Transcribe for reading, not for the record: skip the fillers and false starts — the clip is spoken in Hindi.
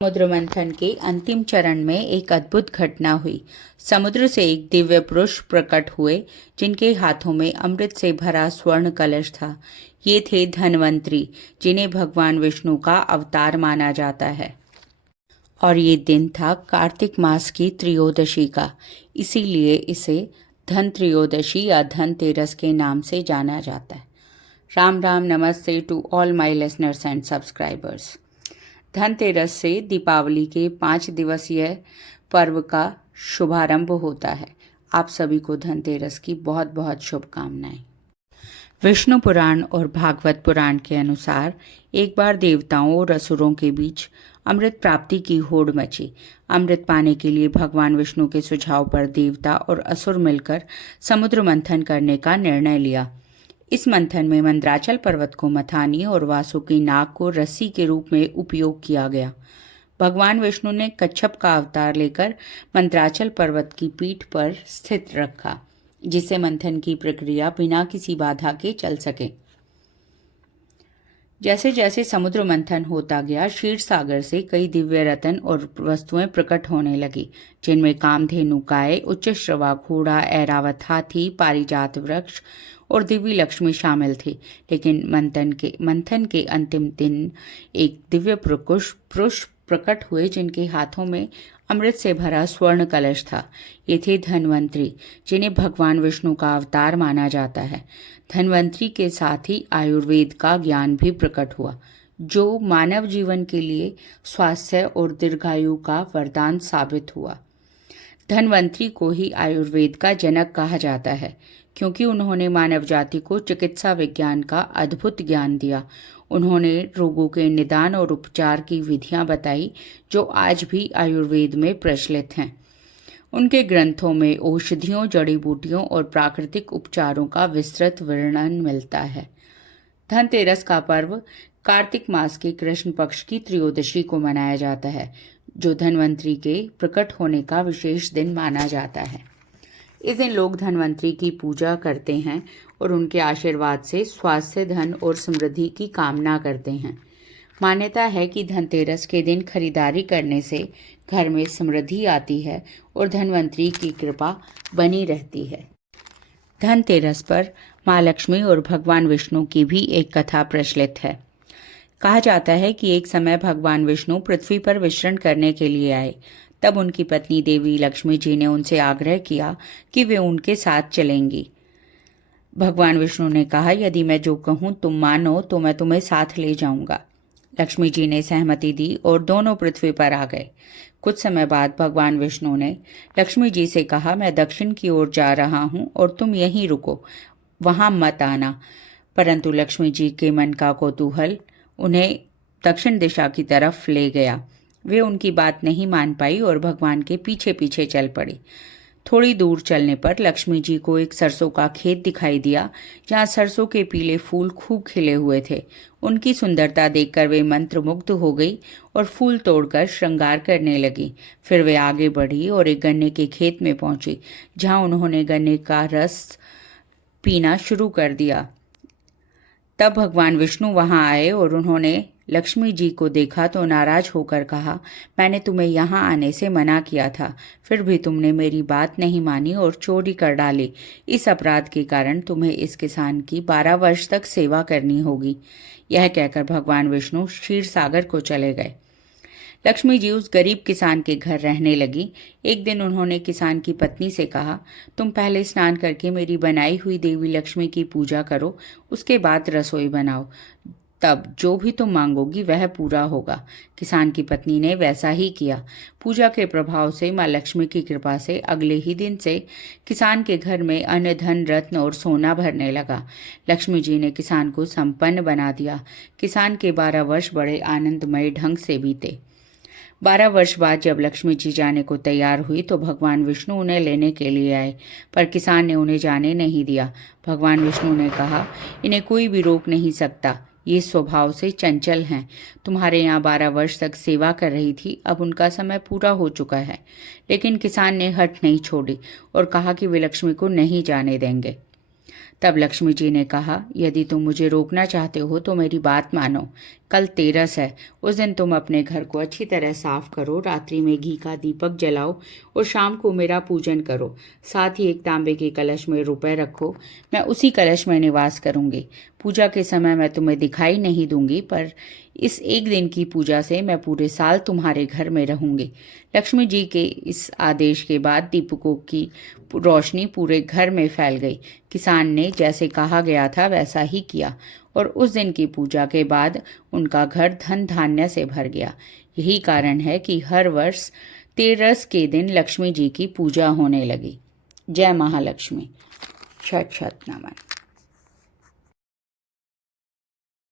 समुद्र मंथन के अंतिम चरण में एक अद्भुत घटना हुई। समुद्र से एक दिव्य पुरुष प्रकट हुए जिनके हाथों में अमृत से भरा स्वर्ण कलश था। ये थे धन्वंतरी, जिन्हें भगवान विष्णु का अवतार माना जाता है। और ये दिन था कार्तिक मास की त्रयोदशी का, इसीलिए इसे धन त्रयोदशी या धनतेरस के नाम से जाना जाता है। Ram Ram, namaste to all my listeners and subscribers. Dhanteras से दीपावली के 5 दिवसीय पर्व का शुभारंभ होता है। आप सभी को धनतेरस की बहुत बहुत शुभकामनाएं। विष्णु पुराण और भागवत पुराण के अनुसार एक बार देवताओं और असुरों के बीच अमृत प्राप्ति की होड़ मची। अमृत पाने के लिए भगवान विष्णु के सुझाव पर देवता और असुर मिलकर समुद्र मंथन करने का निर्णय लिया। इस मंथन में मंदराचल पर्वत को मथानी और वासुकी नाग को रस्सी के रूप में उपयोग किया गया। भगवान विष्णु ने कच्छप का अवतार लेकर मंदराचल पर्वत की पीठ पर स्थित रखा, जिससे मंथन की प्रक्रिया बिना किसी बाधा के चल सके। जैसे जैसे समुद्र मंथन होता गया, क्षीर सागर से कई दिव्य रत्न और वस्तुएं प्रकट होने लगी, जिनमें कामधेनु गाय, उच्च श्रवा घोड़ा, ऐरावत हाथी, पारिजात वृक्ष और दिव्य लक्ष्मी शामिल थी। लेकिन मंथन के अंतिम दिन एक दिव्य पुरुष प्रकट हुए जिनके हाथों में अमृत से भरा स्वर्ण कलश था। ये थे धन्वंतरी, जिन्हें भगवान विष्णु का अवतार माना जाता है। धन्वंतरी के साथ ही आयुर्वेद का ज्ञान भी प्रकट हुआ, जो मानव जीवन के लिए स्वास्थ्य और दीर्घायु का वरदान साबित हुआ। धन्वंतरी को ही आयुर्वेद का जनक कहा जाता है, क्योंकि उन्होंने मानव जाति को चिकित्सा विज्ञान का अद्भुत ज्ञान दिया। उन्होंने रोगों के निदान और उपचार की विधियां बताई, जो आज भी आयुर्वेद में प्रचलित हैं। उनके ग्रंथों में औषधियों, जड़ी बूटियों और प्राकृतिक उपचारों का विस्तृत वर्णन मिलता है। धनतेरस का पर्व कार्तिक मास के कृष्ण पक्ष की त्रयोदशी को मनाया जाता है, जो धन्वंतरी के प्रकट होने का विशेष दिन माना जाता है। इस दिन लोग धन्वंतरी की पूजा करते हैं और उनके आशीर्वाद से स्वास्थ्य, धन और समृद्धि की कामना करते हैं। मान्यता है कि धनतेरस के दिन खरीदारी करने से घर में समृद्धि आती है और धन्वंतरी की कृपा बनी रहती है। धनतेरस पर माँ लक्ष्मी और भगवान विष्णु की भी एक कथा प्रचलित है। कहा जाता है कि एक समय भगवान विष्णु पृथ्वी पर विचरण करने के लिए आए। तब उनकी पत्नी देवी लक्ष्मी जी ने उनसे आग्रह किया कि वे उनके साथ चलेंगी। भगवान विष्णु ने कहा, यदि मैं जो कहूँ तुम मानो तो मैं तुम्हें साथ ले जाऊंगा। लक्ष्मी जी ने सहमति दी और दोनों पृथ्वी पर आ गए। कुछ समय बाद भगवान विष्णु ने लक्ष्मी जी से कहा, मैं दक्षिण की ओर जा रहा हूँ और तुम यहीं रुको, वहां मत आना। परंतु लक्ष्मी जी के मन का कौतूहल उन्हें दक्षिण दिशा की तरफ ले गया। वे उनकी बात नहीं मान पाई और भगवान के पीछे पीछे चल पड़ी। थोड़ी दूर चलने पर लक्ष्मी जी को एक सरसों का खेत दिखाई दिया, जहाँ सरसों के पीले फूल खूब खिले हुए थे। उनकी सुंदरता देखकर वे मंत्रमुग्ध हो गई और फूल तोड़कर श्रृंगार करने लगी। फिर वे आगे बढ़ी और एक गन्ने के खेत में पहुंची, जहाँ उन्होंने गन्ने का रस पीना शुरू कर दिया। तब भगवान विष्णु वहां आए और उन्होंने लक्ष्मी जी को देखा तो नाराज होकर कहा, मैंने तुम्हें यहाँ आने से मना किया था, फिर भी तुमने मेरी बात नहीं मानी और चोरी कर डाली। इस अपराध के कारण तुम्हें इस किसान की 12 वर्ष तक सेवा करनी होगी। यह कहकर भगवान विष्णु क्षीर सागर को चले गए। लक्ष्मी जी उस गरीब किसान के घर रहने लगी। एक दिन उन्होंने किसान की पत्नी से कहा, तुम पहले स्नान करके मेरी बनाई हुई देवी लक्ष्मी की पूजा करो, उसके बाद रसोई बनाओ, तब जो भी तुम मांगोगी वह पूरा होगा। किसान की पत्नी ने वैसा ही किया। पूजा के प्रभाव से माँ लक्ष्मी की कृपा से अगले ही दिन से किसान के घर में अन्न, धन, रत्न और सोना भरने लगा। लक्ष्मी जी ने किसान को संपन्न बना दिया। किसान के 12 वर्ष बड़े आनंदमय ढंग से बीते। 12 वर्ष बाद जब लक्ष्मी जी जाने को तैयार हुई तो भगवान विष्णु उन्हें लेने के लिए आए, पर किसान ने उन्हें जाने नहीं दिया। भगवान विष्णु ने कहा, इन्हें कोई भी रोक नहीं सकता, ये स्वभाव से चंचल हैं। तुम्हारे यहाँ 12 वर्ष तक सेवा कर रही थी, अब उनका समय पूरा हो चुका है। लेकिन किसान ने हट नहीं छोड़ी और कहा कि वे लक्ष्मी को नहीं जाने देंगे। तब लक्ष्मी जी ने कहा, यदि तुम मुझे रोकना चाहते हो तो मेरी बात मानो। कल तेरस है, उस दिन तुम अपने घर को अच्छी तरह साफ करो, रात्रि में घी का दीपक जलाओ और शाम को मेरा पूजन करो। साथ ही एक तांबे के कलश में रुपए रखो, मैं उसी कलश में निवास करूंगी। पूजा के समय मैं तुम्हें दिखाई नहीं दूंगी, पर इस एक दिन की पूजा से मैं पूरे साल तुम्हारे घर में रहूंगी। लक्ष्मी जी के इस आदेश के बाद दीपकों की रोशनी पूरे घर में फैल गई। किसान ने जैसे कहा गया था वैसा ही किया और उस दिन की पूजा के बाद उनका घर धन धान्य से भर गया। यही कारण है कि हर वर्ष तेरस के दिन लक्ष्मी जी की पूजा होने लगी। जय महालक्ष्मी। शत शत नमन।